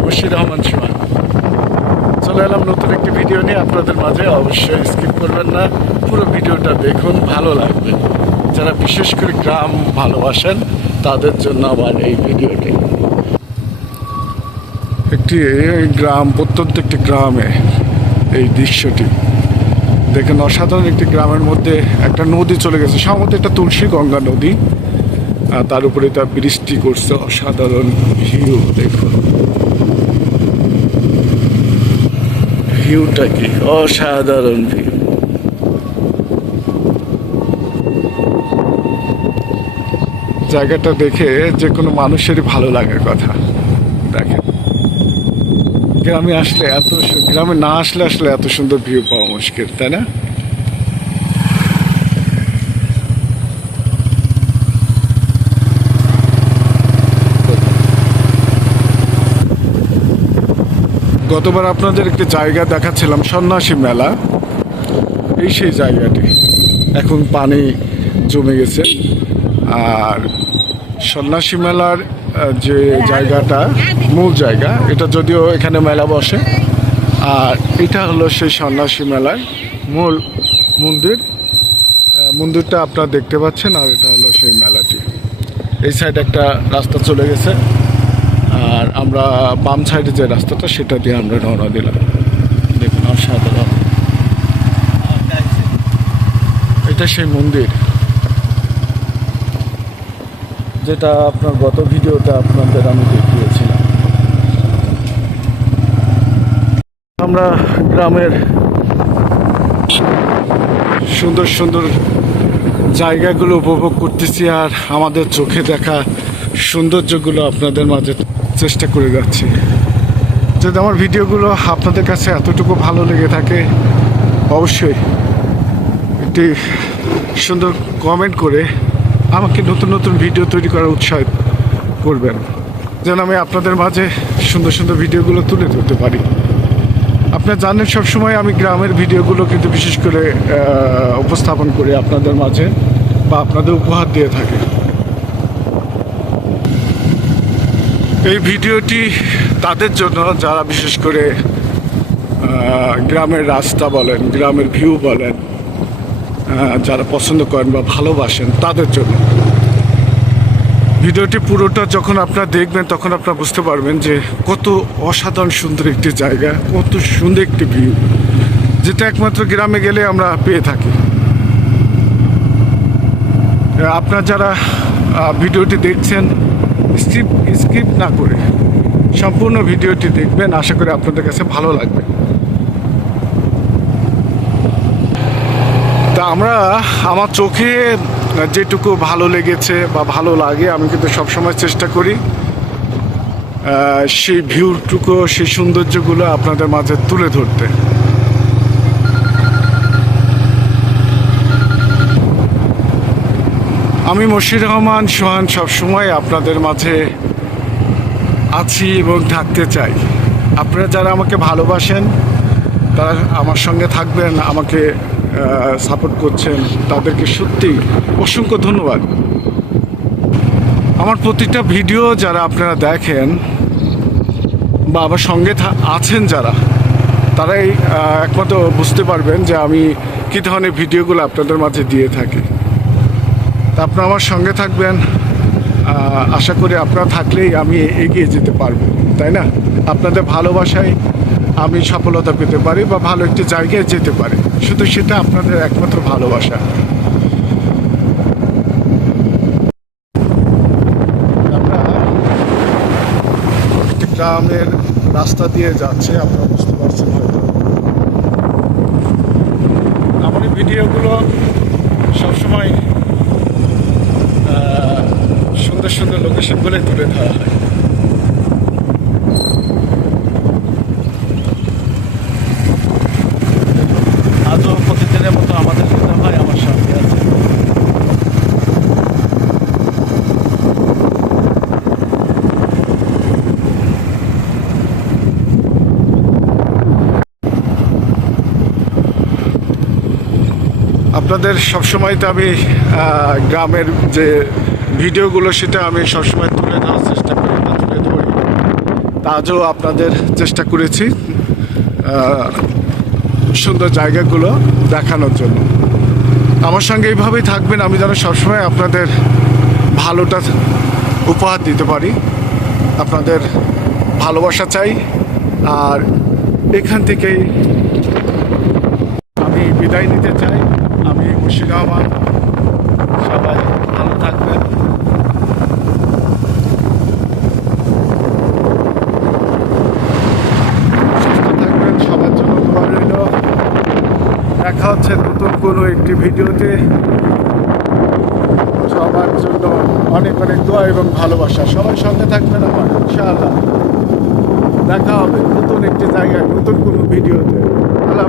মুর্শিদ রহমান সোহান চলে এলাম নতুন একটি ভিডিও নিয়ে। আপনাদের মাঝে অবশ্যই স্কিপ করবেন না। পুরো ভিডিওটা দেখুন, ভালো লাগবে। যারা বিশেষ করে গ্রাম ভালোবাসেন, তাদের জন্য আবার এই ভিডিওটি। একটি গ্রাম, প্রত্যন্ত একটি গ্রামে এই দৃশ্যটি। দেখেন, অসাধারণ একটি গ্রামের মধ্যে একটা নদী চলে গেছে। সম্ভবত একটা তুলসী গঙ্গা নদী। তার উপরে তার বৃষ্টি করছে, অসাধারণ ভিউ দেখুন। ভিউটা কি, অসাধারণ ভিউ জায়গাটা দেখে যে কোনো মানুষেরই ভালো লাগার কথা। দেখেন। গ্রামে আসলে এত গ্রামে না আসলে আসলে এত সুন্দর ভিউ পাওয়া মুশকিল, তাই না? গতবার আপনাদের একটি জায়গা দেখাচ্ছিলাম, সন্ন্যাসী মেলা। এই সেই জায়গাটি। এখন পানি জমে গেছে। আর সন্ন্যাসী মেলার যে জায়গাটা, মূল জায়গা, এটা যদিও এখানে মেলা বসে। আর এটা হলো সেই সন্ন্যাসী মেলার মূল মন্দির। মন্দিরটা আপনারা দেখতে পাচ্ছেন, আর এটা হলো সেই মেলাটি। এই সাইড একটা রাস্তা চলে গেছে। আর আমরা বাম সাইডে যে রাস্তাটা, সেটা দিয়ে আমরা রওনা দিলাম। দেখুন, অসাধারণ। এটা সেই মন্দির। যেটা আপনার গত ভিডিওতে আপনাদের আমি দেখিয়েছিলাম। আমরা গ্রামের সুন্দর সুন্দর জায়গাগুলো উপভোগ করতেছি আর আমাদের চোখে দেখা সৌন্দর্যগুলো আপনাদের মাঝে চেষ্টা করে যাচ্ছি। যদি আমার ভিডিওগুলো আপনাদের কাছে এতটুকু ভালো লেগে থাকে, অবশ্যই একটি সুন্দর কমেন্ট করে আমাকে নতুন নতুন ভিডিও তৈরি করার উৎসাহ করবেন। যেন আমি আপনাদের মাঝে সুন্দর সুন্দর ভিডিওগুলো তুলে ধরতে পারি। আপনারা জানেন সবসময় আমি গ্রামের ভিডিওগুলো কিন্তু বিশেষ করে উপস্থাপন করি আপনাদের মাঝে বা আপনাদের উপহার দিয়ে থাকি। এই ভিডিওটি তাদের জন্য, যারা বিশেষ করে গ্রামের রাস্তা বলেন, গ্রামের ভিউ বলেন যারা পছন্দ করেন বা ভালোবাসেন, তাদের জন্য। ভিডিওটি পুরোটা যখন আপনারা দেখবেন, তখন আপনারা বুঝতে পারবেন যে কত অসাধারণ সুন্দর একটি জায়গা, কত সুন্দর একটি ভিউ যেটা একমাত্র গ্রামে গেলে আমরা পেয়ে থাকি। আপনারা যারা ভিডিওটি দেখছেন স্কিপ স্কিপ না করে সম্পূর্ণ ভিডিওটি দেখবেন। আশা করি আপনাদের কাছে ভালো লাগবে। তা আমরা, আমার চোখে যেটুকু ভালো লেগেছে বা ভালো লাগে, আমি কিন্তু সবসময় চেষ্টা করি সেই ভিউটুকু, সেই সৌন্দর্যগুলো আপনাদের মাঝে তুলে ধরতে। আমি মশির রহমান, সোহান সবসময় আপনাদের মাঝে আছি এবং থাকতে চাই। আপনারা যারা আমাকে ভালোবাসেন, তারা আমার সঙ্গে থাকবেন, আমাকে সাপোর্ট করছেন, তাদেরকে সত্যি অসংখ্য ধন্যবাদ। আমার প্রতিটা ভিডিও যারা আপনারা দেখেন বা আমার সঙ্গে আছেন যারা, তারাই একমাত্র বুঝতে পারবেন যে আমি কী ধরনের ভিডিওগুলো আপনাদের মাঝে দিয়ে থাকি। আপনারা আমার সঙ্গে থাকবেন। আশা করি আপনারা থাকলেই আমি এগিয়ে যেতে পারব, তাই না? আপনাদের ভালোবাসায় আমি সফলতা পেতে পারি বা ভালো একটি জায়গায় যেতে পারি। শুধু সেটা আপনাদের একমাত্র ভালোবাসা। গ্রামের রাস্তা দিয়ে যাচ্ছে, আপনারা বুঝতে পারছেন আমার ভিডিওগুলো সবসময় লোকেশনগুলো তুলে ধরা হয়। প্রতিদিনের মতো আমাদের হয়, আমার আছে। আপনাদের সবসময় তো আমি গ্রামের যে ভিডিওগুলো সেটা আমি সবসময় তুলে ধরার চেষ্টা করি বা তুলে তা আজও আপনাদের চেষ্টা করেছি সুন্দর জায়গাগুলো দেখানোর জন্য। আমার সঙ্গে এইভাবেই থাকবেন, আমি যেন সবসময় আপনাদের ভালোটা উপহার দিতে পারি। আপনাদের ভালোবাসা চাই, আর এখান থেকেই আমি বিদায় নিতে চাই। আমি মুর্শিদ রহমান সবাই ভালো থাকবেন সুস্থ থাকবেন সবার জন্য দোয়া রইল দেখা হচ্ছে নতুন একটি ভিডিওতে সবার জন্য অনেক অনেক দোয়া এবং ভালোবাসা। সবাই সঙ্গে থাকবেন আমার, ইনশাআল্লাহ। দেখা হবে নতুন একটি জায়গায়, নতুন কোনো ভিডিওতে। আল্লাহ।